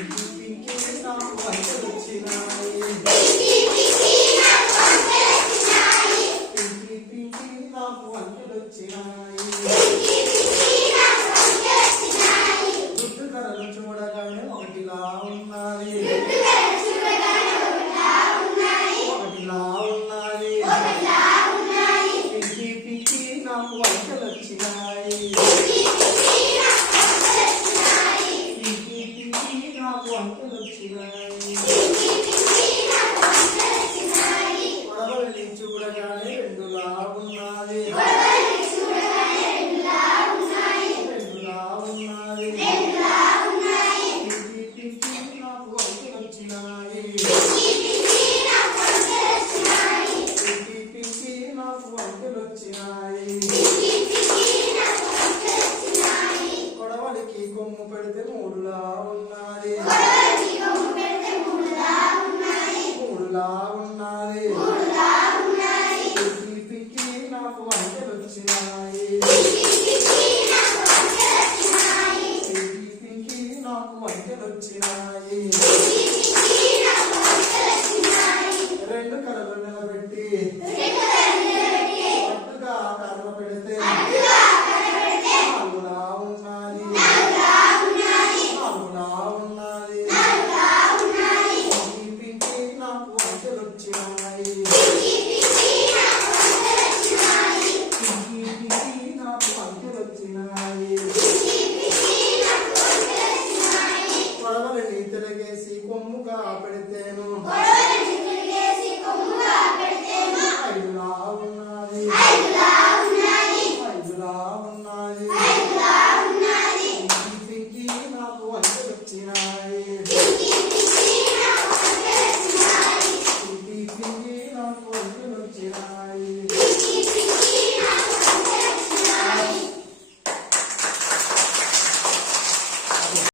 నాకు వంటలొచ్చినాయి నాకు వంటలొచ్చినాయి గుడ్డు ధరలు చూడగానే ఒకటిలా ఉన్నది ఒకటిలా ఉన్నది పింకి పింకి నాకు వంటలొచ్చినాయి పింకి పింకి నాకు వంటలొచ్చినాయి కొడవలి చూడగానే రెండులా ఉన్నది రెండులా ఉన్నది పింకి పింకి నాకు వంటలొచ్చినాయి పింకి పింకి నాకు వంటలొచ్చినాయి కొడవలికి కొమ్ము పెడితే మూడులా ఉన్నది మూడులా